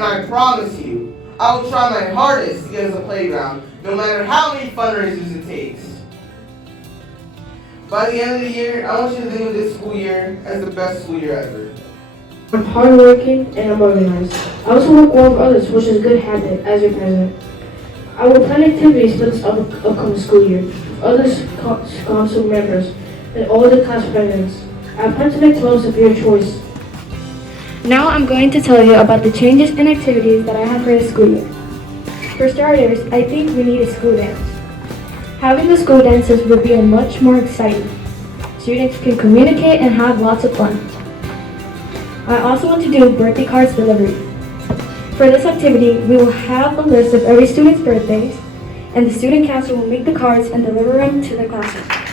And I promise you, I will try my hardest to get us a playground, no matter how many fundraisers it takes. By the end of the year, I want you to think of this school year as the best school year ever. I'm hardworking and I'm organized. I also work well with others, which is a good habit as your president. I will plan activities for this upcoming school year with other council members and all the class presidents. I plan to make the most of your choice. Now I'm going to tell you about the changes and activities that I have for the school year. For starters, I think we need a school dance. Having the school dances would be much more exciting. Students can communicate and have lots of fun. I also want to do birthday cards delivery. For this activity, we will have a list of every student's birthdays, and the student council will make the cards and deliver them to the classroom.